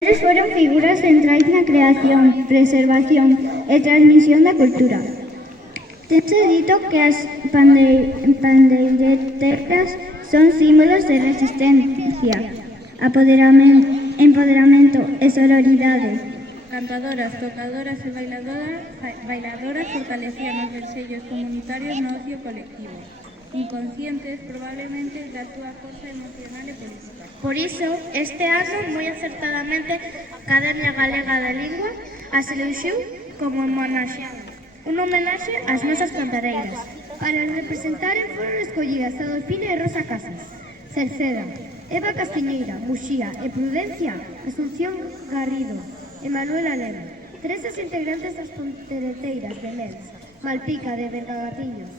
Eles foron figuras centrais na creación, preservación e transmisión da cultura. Tense dito que as pandeireteiras son símbolos de resistencia, empoderamento e sororidade. Cantadoras, tocadoras e bailadoras fortalecían os desexos comunitarios no ocio colectivo, inconscientes probablemente da súa forza emocional e política. Por iso, este ano, moi acertadamente, a Academia Galega da Lingua as elixiu como homenaxeado. Un homenaxe ás nosas cantareiras. Para representaren foron escollidas Adolfina e Rosa Casas, Cerceda, Eva Castiñeira, Muxía e Prudencia, Asunción Garrido e Manuela Lema. Tres das integrantes das pontereteiras de Lens, Malpica de Bergagatillos.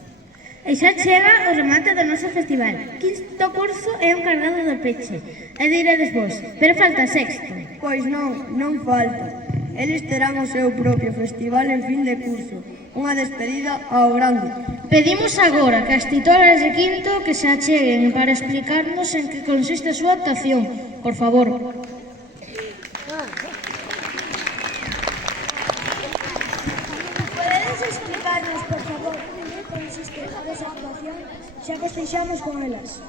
E xa chega o remate do noso festival. Quinto curso é un cardado do peche. E diredes vos, pero falta sexto. Pois non falta. Eles terán o seu propio festival en fin de curso. Unha despedida ao grande. Pedimos agora que as titulares de quinto que se acheguen para explicarnos en que consiste a súa actuación. Por favor. Podedes explicarnos, por favor, en que consiste a vosa actuación, xa que esteixamos con elas?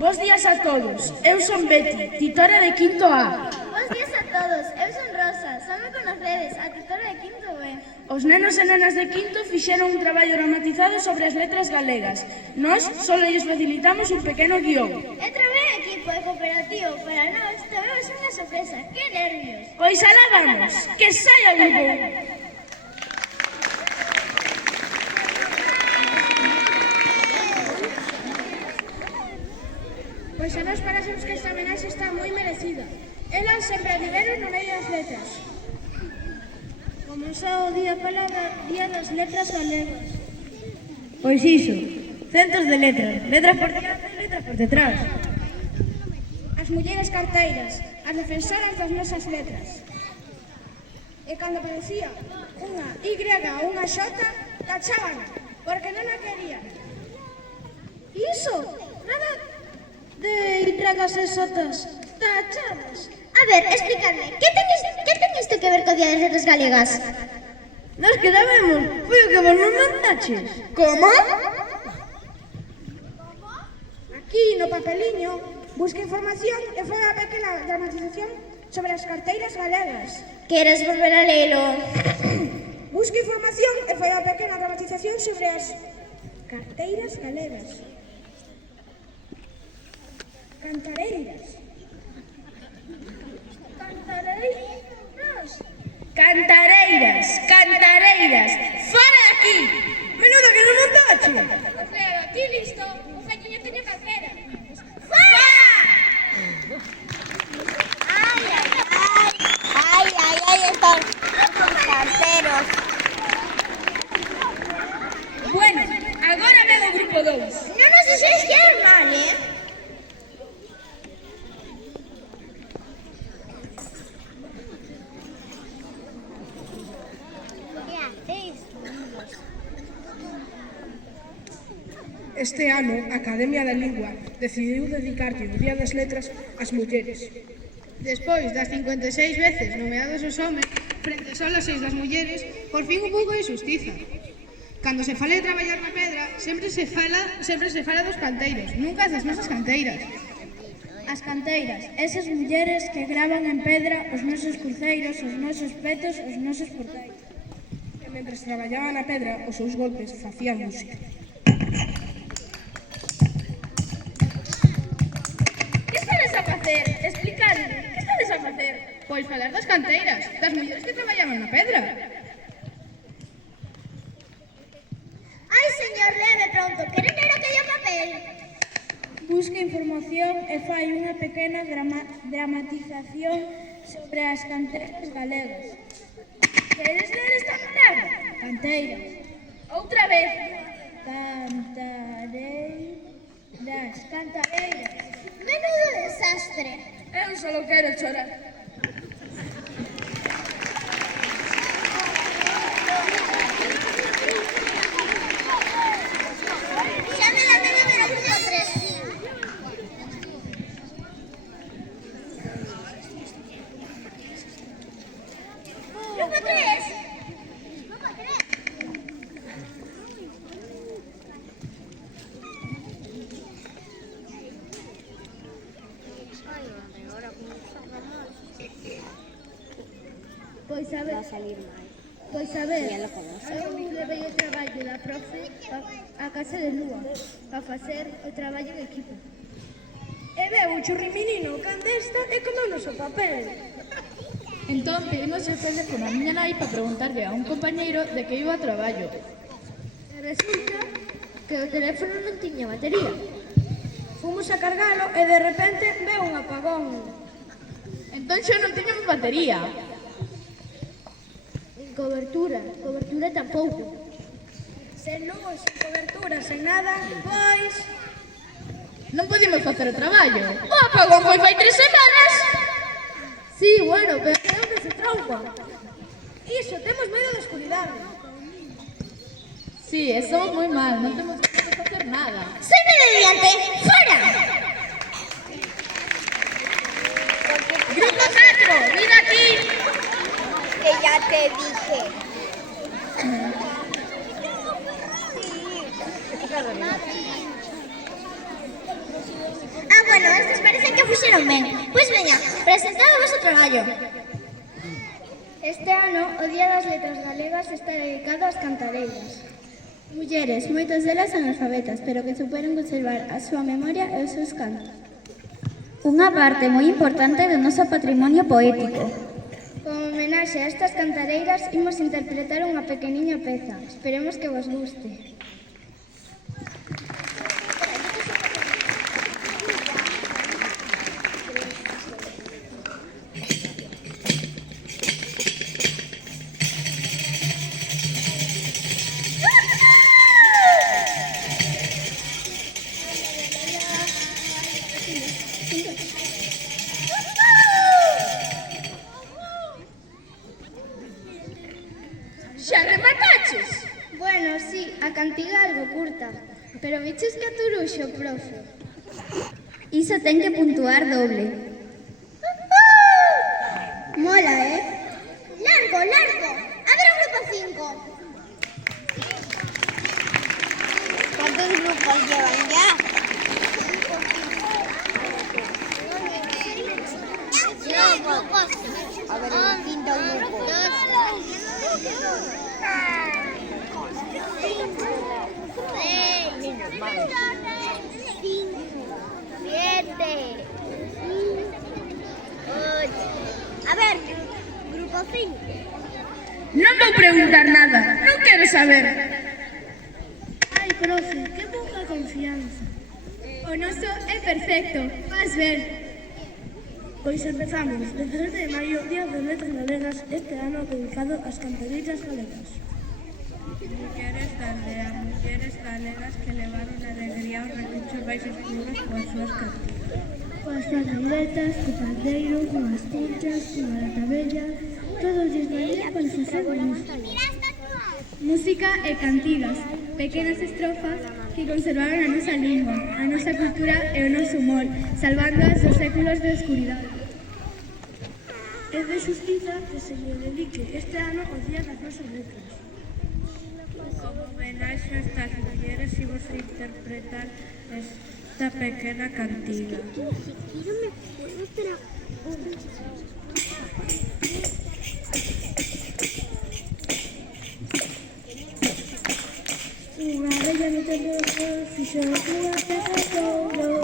Bos días a todos, eu son Betty, titora de quinto A. Bos días a todos, eu son Rosa, xa me conocedes, a titora de quinto B. Os nenos e nenas de quinto fixeron un traballo dramatizado sobre as letras galegas. Nós só lles facilitamos un pequeno guión. E trabé equipo e cooperativo, para nós tamén é unha sorpresa, que nervios. Pois alá vamos, que saia o grupo. Pois a nós parecemos que esta homenaxe está moi merecida. Elas sempre a tiveron no medio das letras. Comezou o día palabra, día das letras galegas. Pois iso, centos de letras. Letras por diante e letras por detrás. As mulleres carteiras, as defensoras das nosas letras. E cando aparecía unha Y ou unha X, tachaban, porque non a querían. Iso, nada de Y e Xotas, tachadas. A ver, explícame, que ten isto que ver co Día das Letras Galegas? Nós que sabemos, foi o que vos non mandaches. Como? Aquí no papeliño busca información e foi a pequena dramatización sobre as carteiras galegas. Queres volver a lelo? Busca información e foi a pequena dramatización sobre as carteiras galegas. Cantareiras. Cantareiras. Fora de aquí. Menuda que non montache. Alfredo, ti listo. Un fequiño teño calcera. Ay, están carteros. Bueno, agora ven o grupo 2. Non nos deixes quedar mal, Este ano, a Academia da Lingua decidiu dedicarlle o Día das Letras ás mulleres. Despois das 56 veces nomeados os homes, frente só as 6 das mulleres, por fin un pouco de xustiza. Cando se fala de traballar na pedra, sempre se fala dos canteiros, nunca das nosas canteiras. As canteiras, esas mulleres que gravan en pedra os nosos cruceiros, os nosos petos, os nosos portais. E mentres traballaban na pedra, os seus golpes facían música. Que estades a facer? Explicadme, que estades a facer? Pois falar das canteiras, das mulleres que traballaban na pedra. Ai, señor, leve pronto, quere ler aquella papel? Busca información e fai unha pequena dramatización sobre as canteiras galegas. Queres ler esta palabra? Canteiras. Outra vez. Cantareiras. Menudo desastre. Eu só quero chorar. Pois a ver, eu levei o traballo da profe a casa de Lúa para facer o traballo en equipo. E veu o churriminino candesta e comeu o papel. Entón pedimos o teléfono a miña nai para preguntarlle a un compañeiro de que iba a traballo. E resulta que o teléfono non tiña batería. Fomos a cargalo e de repente veu un apagón. Entón xa non tiñamos batería. En cobertura tampouco. Sen luz, sen cobertura, sen nada, pois... Non podíamos facer o traballo. O apagón foi fai 3 semanas. Sí, bueno, pero é onde se trauma. Iso, temos medo da escuridade. Sí, estamos moi mal, non temos que facer nada. Soy mediante, fuera. Grupo 4, ven aquí. Que ya te dije. Ah, bueno, estos parecen que fuxeron ben. Pois veña, presentado o vosso traballo. Este ano, o Día das Letras Galegas está dedicado ás cantareiras. Mulleres, moitas delas analfabetas, pero que superan conservar a súa memoria e os seus cantos. Unha parte moi importante do noso patrimonio poético. Como homenaxe a estas cantareiras, imos interpretar unha pequeniña peza. Esperemos que vos guste. Xa remataches? Bueno, sí, a cantiga algo curta, pero viches que aturuxo, profe. Iso ten que puntuar doble. Mola, ¿eh? Largo, largo. A ver, un grupo 5. ¿Cuántos grupos llevan ya? Grupos. A ver, el quinto grupo. 7. A ver, grupo 5. Non vou preguntar nada, non quero saber. Ai, profe, que pouca confianza. O noso é perfecto, vas ver. Pois empezamos, 17 de maio, Día das Letras Galegas, este ano dedicado ás cantareiras galegas. Mulleres da aldea, mulleres galegas que levaron alegría aos recursos máis escuros coas súas cantigas. Coas panderetas, co pandeiro, coas conchas, coa lata bella, todos lles valía para facer música. Música e cantigas, pequenas estrofas que conservaron a nosa lingua, a nosa cultura e o noso humor, salvándoas dos séculos de oscuridade. É de xustiza que se lle dedique este ano o Día das Nosas Letras. Como homenaxe a estas mulleres imos interpretar esta pequena cantiga. Unha bella no tempo fixo unha peza de ouro.